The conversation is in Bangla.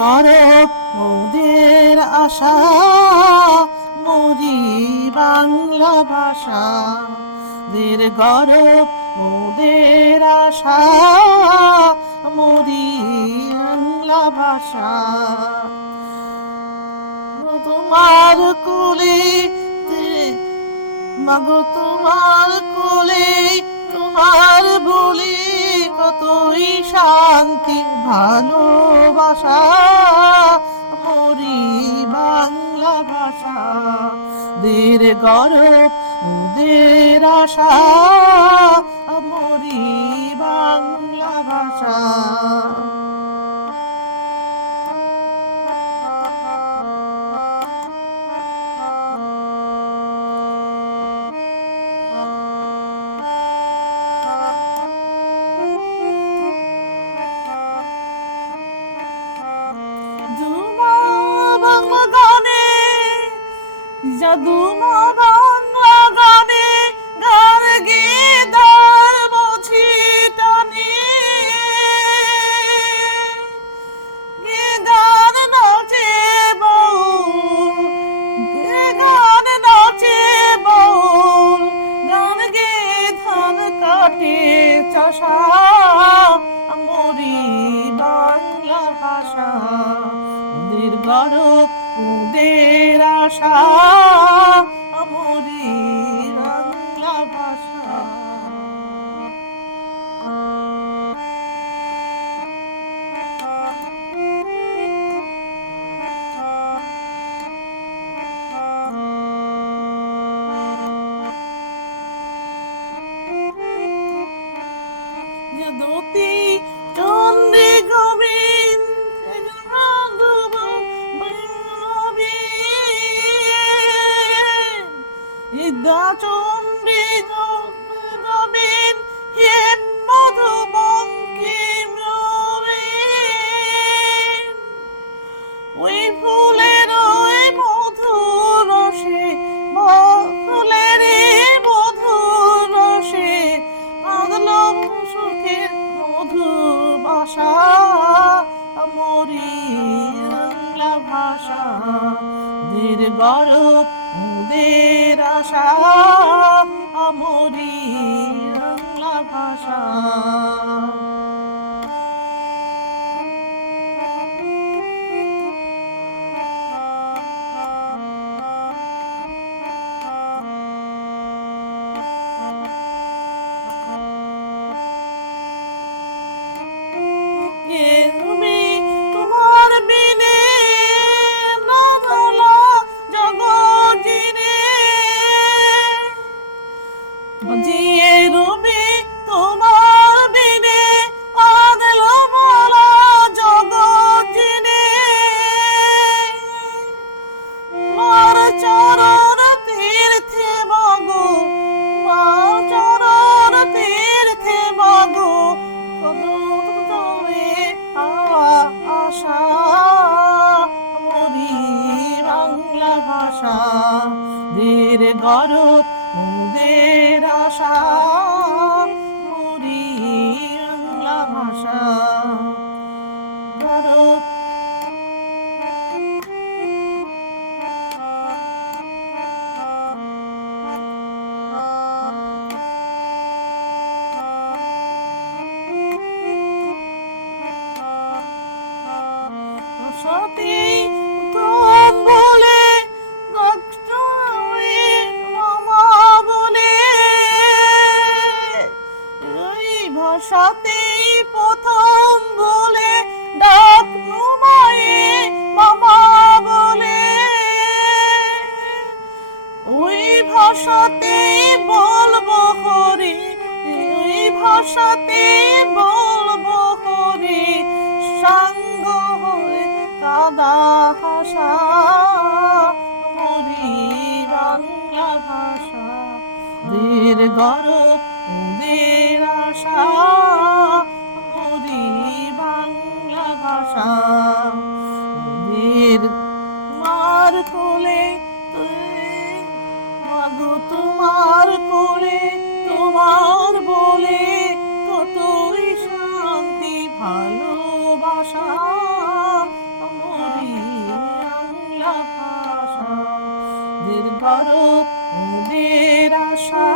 গরব মোদের আশা, মোরি বাংলা ভাষা। দের গরব মোদের আশা, মোরি বাংলা ভাষা। তোমার কোলে মাগো, তোমার কোলে তোমার বলি কতই শান্তি ভালোবাসা, মোরি বাংলা ভাষা। দের গরব দের আশা, মোরি বাংলা ভাষা। বাংলা গানে জাদু বাংলা গানে গান গেয়ে দার বুঝি টানে, গে গান নাচে বউল, গে গান নাচে বউল, গান গে ধান কাটে চাষা, মোরি বাংলা ভাষা। ওদের গরব ওদের আশা, মোরি বাংলা ভাষা। যদুতি চন্দ্রে গোবিন্দ চন্দ্রে গোবিন্দ হেম মধুবঙ্কিম, ওই ফুলের ওই মধুর রসে, ফুলের মধুর রসে বাঁধলাম সুখের মধু বাসা, মোরি বাংলা ভাষা। দের গরব ওদের আশা, মোরি বাংলা ভাষা। তোমার বিনে নভলা জগজিনে, জিয়ে রবি তোমার বিনে আদল মালা জগজিনে, মার চরণ তীর্থে মাগো, মার চরণ তীর্থে মাগো আশা, মোরি বাংলা ভাষা। দের গরব ওদের আশা, মোরি বাংলা ভাষা। গরব সতী তোম বলে মামা বলে, ওই ভাষাতেই প্রথম বলে ডাক মায়ে মামা বলে, ওই ভাষাতেই বলবো হরি, ওই ভাষাতেই বলবো হরি, সাঙ্গ হয়ে কাদা হাসা, মোরি বাংলা ভাষা। দের গরব দের আশা, মোরি বাংলা ভাষা। দের মার কোলে মাগো, তোমার কোলে তোমার বলে কতই শান্তি ভালোবাসা, বাংলা ভাষা দের গর্ব ওদের আশা